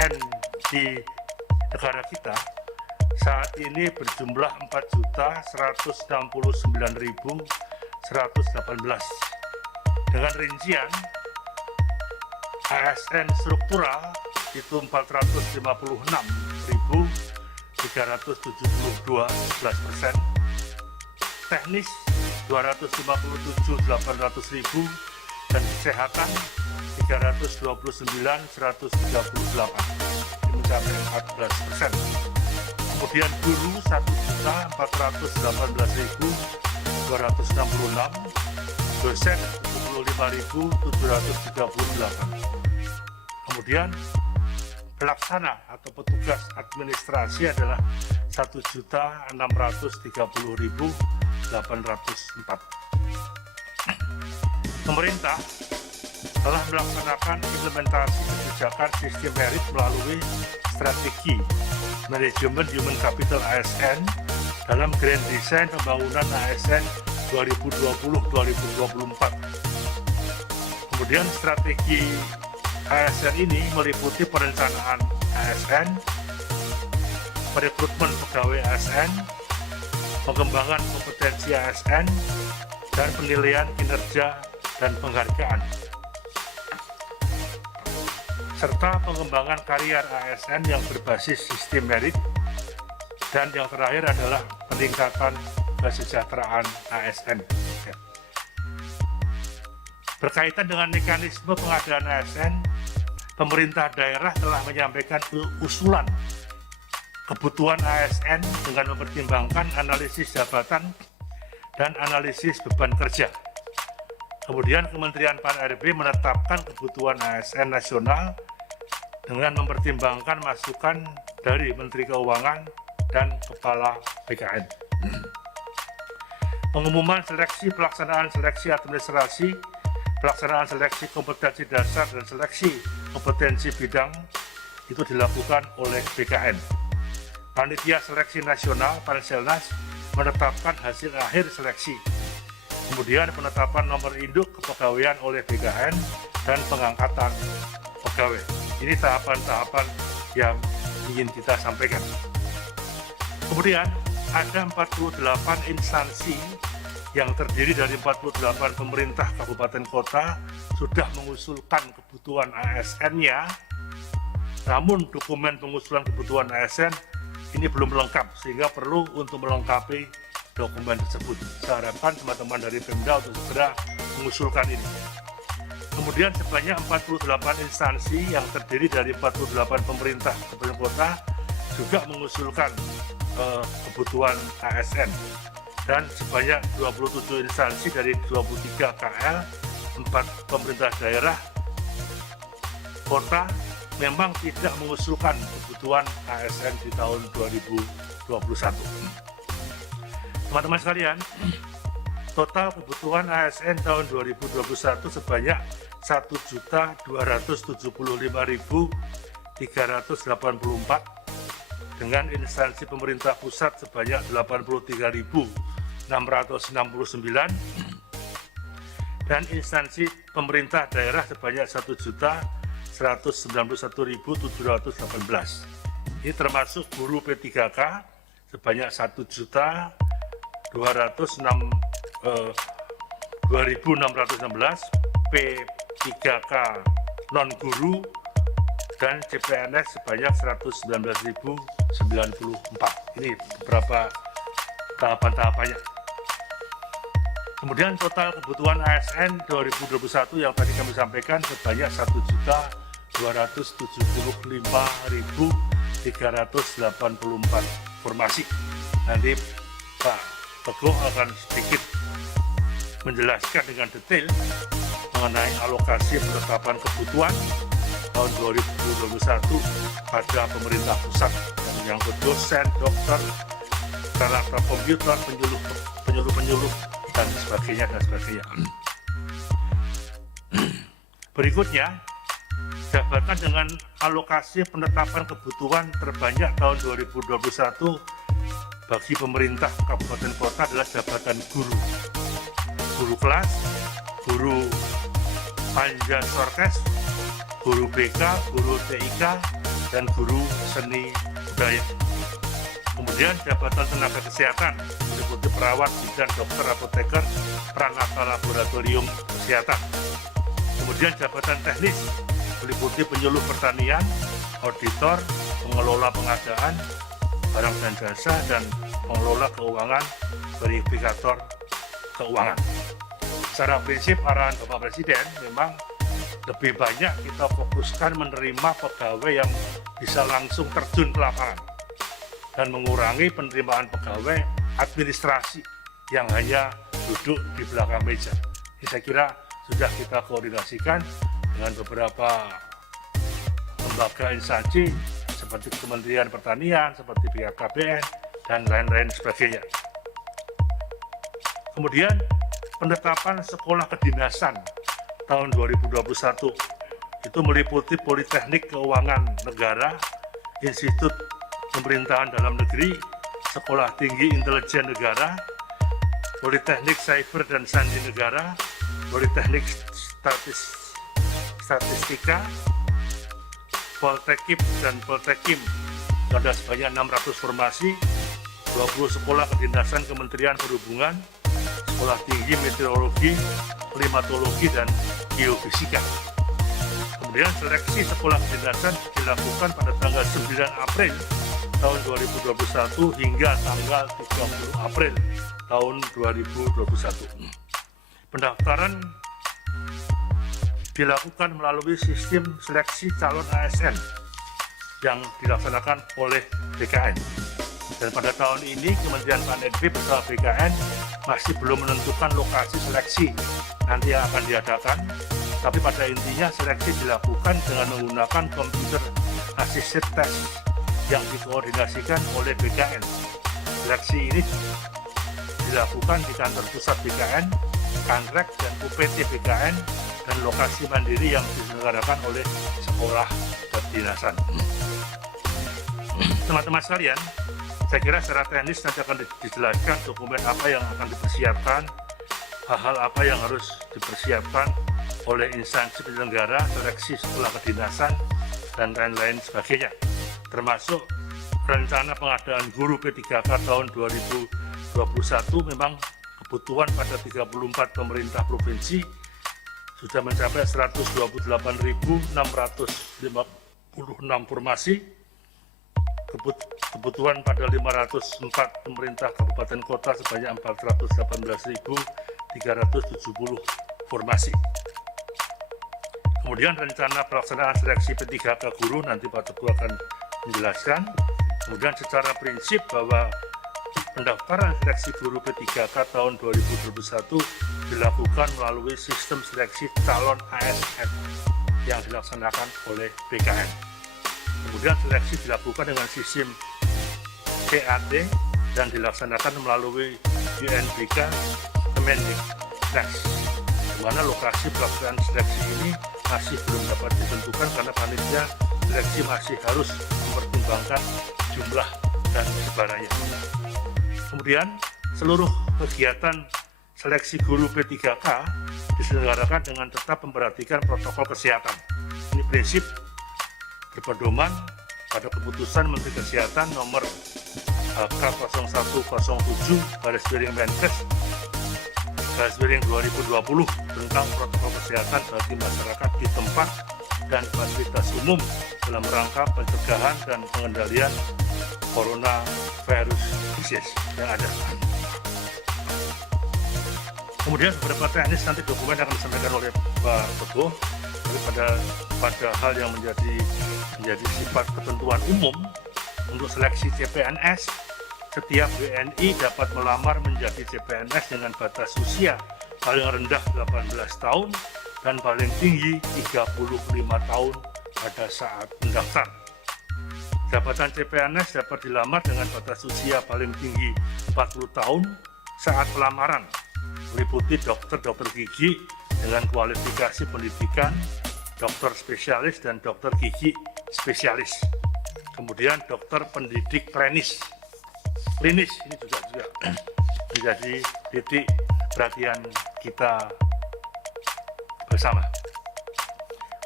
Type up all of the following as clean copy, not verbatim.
ASN di negara kita saat ini berjumlah 4.169.118 dengan rincian ASN struktural itu 456.372, 11%, teknis 257.800.000, dan kesehatan 329.138, mencapai 14%. Kemudian guru 1.418.266, dosen 75.738. Kemudian pelaksana atau petugas administrasi adalah 1.630.804. Pemerintah telah melaksanakan implementasi kebijakan sistem merit melalui strategi manajemen human capital ASN dalam Grand Design Pembangunan ASN 2020-2024. Kemudian strategi ASN ini meliputi perencanaan ASN, perekrutmen pegawai ASN, pengembangan kompetensi ASN, dan penilaian kinerja dan penghargaan, serta pengembangan karier ASN yang berbasis sistem merit, dan yang terakhir adalah peningkatan kesejahteraan ASN. Berkaitan dengan mekanisme pengadaan ASN, pemerintah daerah telah menyampaikan usulan kebutuhan ASN dengan mempertimbangkan analisis jabatan dan analisis beban kerja. Kemudian Kementerian PAN-RB menetapkan kebutuhan ASN nasional dengan mempertimbangkan masukan dari Menteri Keuangan dan Kepala BKN. Pengumuman seleksi, pelaksanaan seleksi administrasi, pelaksanaan seleksi kompetensi dasar, dan seleksi kompetensi bidang itu dilakukan oleh BKN. Panitia Seleksi Nasional Panselnas menetapkan hasil akhir seleksi. Kemudian penetapan nomor induk kepegawaian oleh BKN dan pengangkatan pegawai. Ini tahapan-tahapan yang ingin kita sampaikan. Kemudian ada 48 instansi yang terdiri dari 48 pemerintah kabupaten kota sudah mengusulkan kebutuhan ASN-nya, namun dokumen pengusulan kebutuhan ASN ini belum lengkap sehingga perlu untuk melengkapi dokumen tersebut. Saya harapkan teman-teman dari Pemda untuk segera mengusulkan ini. Kemudian sebanyak 48 instansi yang terdiri dari 48 pemerintah kabupaten kota juga mengusulkan kebutuhan ASN, dan sebanyak 27 instansi dari 23 KL, 4 pemerintah daerah kota memang tidak mengusulkan kebutuhan ASN di tahun 2021. Teman-teman sekalian, total kebutuhan ASN tahun 2021 sebanyak 1.275.384 dengan instansi pemerintah pusat sebanyak 83.669 dan instansi pemerintah daerah sebanyak 1.191.718. Ini termasuk guru P3K sebanyak 2.616, P3K non guru dan CPNS sebanyak 119.094. Ini beberapa tahapan-tahapannya. Kemudian total kebutuhan ASN 2021 yang tadi kami sampaikan sebanyak 1.275.384 formasi. Nanti Pak Teguh akan sedikit menjelaskan dengan detail mengenai alokasi penetapan kebutuhan tahun 2021 pada pemerintah pusat yang menyangkut dosen, dokter, tenaga komputer, penyuluh, dan sebagainya. Berikutnya, jabatan dengan alokasi penetapan kebutuhan terbanyak tahun 2021 bagi pemerintah kabupaten kota adalah jabatan guru kelas, guru panja sorkes, guru BK, guru TIK, dan guru seni budaya. Kemudian jabatan tenaga kesehatan meliputi perawat, bidan, dokter, apoteker, perangkat laboratorium kesehatan. Kemudian jabatan teknis meliputi penyuluh pertanian, auditor, pengelola pengadaan, barang dan jasa, dan pengelola keuangan, verifikator keuangan. Secara prinsip arahan Bapak Presiden memang lebih banyak kita fokuskan menerima pegawai yang bisa langsung terjun ke lapangan dan mengurangi penerimaan pegawai administrasi yang hanya duduk di belakang meja. Ini saya kira sudah kita koordinasikan dengan beberapa lembaga instansi seperti Kementerian Pertanian, seperti BKKBN, dan lain-lain sebagainya. Kemudian penetapan sekolah kedinasan tahun 2021 itu meliputi Politeknik Keuangan Negara, Institut Pemerintahan Dalam Negeri, Sekolah Tinggi Intelijen Negara, Politeknik Cyber dan Sandi Negara, Politeknik Statistika, Poltekkip dan Poltekim. Ada sebanyak 600 formasi, 20 sekolah kedinasan Kementerian Perhubungan, Sekolah Tinggi Meteorologi, Klimatologi, dan Geofisika. Kemudian seleksi sekolah kedinasan dilakukan pada tanggal 9 April tahun 2021 hingga tanggal 30 April tahun 2021. Pendaftaran dilakukan melalui sistem seleksi calon ASN yang dilaksanakan oleh BKN. Dan pada tahun ini Kementerian PANRB bersama BKN masih belum menentukan lokasi seleksi nanti yang akan diadakan, tapi pada intinya seleksi dilakukan dengan menggunakan komputer assisted test yang dikoordinasikan oleh BKN. Seleksi ini dilakukan di kantor pusat BKN, Kanrek, dan UPT BKN, dan lokasi mandiri yang diselenggarakan oleh sekolah kedinasan. Teman-teman sekalian, saya kira secara teknis nanti akan dijelaskan dokumen apa yang akan dipersiapkan, hal-hal apa yang harus dipersiapkan oleh instansi penyelenggara seleksi sekolah kedinasan, dan lain-lain sebagainya, termasuk rencana pengadaan guru P3K tahun 2021. Memang kebutuhan pada 34 pemerintah provinsi sudah mencapai 128.656 formasi. Kebutuhan pada 504 pemerintah kabupaten kota sebanyak 418.370 formasi. Kemudian rencana pelaksanaan seleksi P3K guru nanti Pak Teguh akan menjelaskan. Kemudian secara prinsip bahwa pendaftaran seleksi guru P3K tahun 2021 dilakukan melalui sistem seleksi calon ASN yang dilaksanakan oleh BKN. Kemudian seleksi dilakukan dengan sistem CAT dan dilaksanakan melalui UNBK Kemendikbud, di mana lokasi pelaksanaan seleksi ini masih belum dapat ditentukan karena panitia seleksi masih harus mempertimbangkan jumlah dan sebarannya. Kemudian seluruh kegiatan seleksi guru P3K diselenggarakan dengan tetap memperhatikan protokol kesehatan. Ini prinsip berpedoman pada keputusan Menteri Kesehatan nomor HK0107/Menkes/2020 tentang protokol kesehatan bagi masyarakat di tempat dan fasilitas umum dalam rangka pencegahan dan pengendalian coronavirus disease yang ada. Kemudian beberapa teknis nanti dokumen akan disampaikan oleh Pak Teguh. Pada hal yang menjadi sifat ketentuan umum untuk seleksi CPNS, setiap WNI dapat melamar menjadi CPNS dengan batas usia paling rendah 18 tahun dan paling tinggi 35 tahun pada saat mendaftar. Jabatan CPNS dapat dilamar dengan batas usia paling tinggi 40 tahun saat pelamaran, meliputi dokter gigi dengan kualifikasi pendidikan dokter spesialis dan dokter gigi spesialis. Kemudian dokter pendidik klinis ini juga menjadi titik perhatian kita bersama.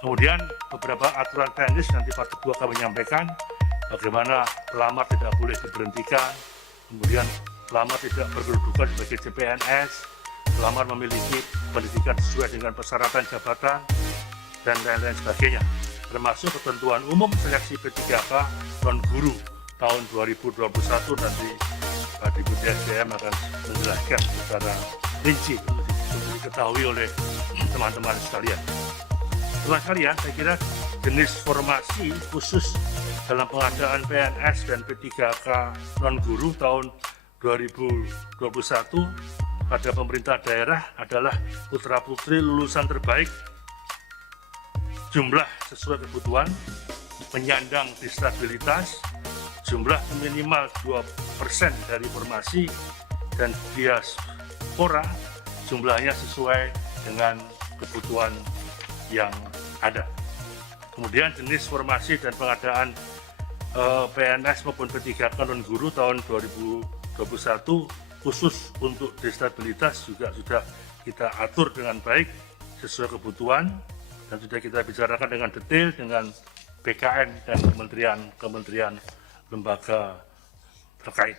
Kemudian beberapa aturan teknis nanti Pak Ketua kami menyampaikan bagaimana pelamar tidak boleh diberhentikan, kemudian pelamar tidak berkedudukan sebagai CPNS, pelamar memiliki pendidikan sesuai dengan persyaratan jabatan, dan lain-lain sebagainya, termasuk ketentuan umum seleksi P3K non-guru tahun 2021. Nanti Pak Deputi SDM akan menjelaskan secara rinci untuk diketahui oleh teman-teman sekalian. Teman sekalian, saya kira jenis formasi khusus dalam pengadaan PNS dan P3K non-guru tahun 2021 pada pemerintah daerah adalah putra-putri lulusan terbaik, jumlah sesuai kebutuhan, penyandang disabilitas, jumlah minimal 2% dari formasi, dan diaspora jumlahnya sesuai dengan kebutuhan yang ada. Kemudian jenis formasi dan pengadaan PNS maupun P3K non-guru tahun 2021 khusus untuk disabilitas juga sudah kita atur dengan baik sesuai kebutuhan dan sudah kita bicarakan dengan detail dengan BKN dan kementerian lembaga terkait.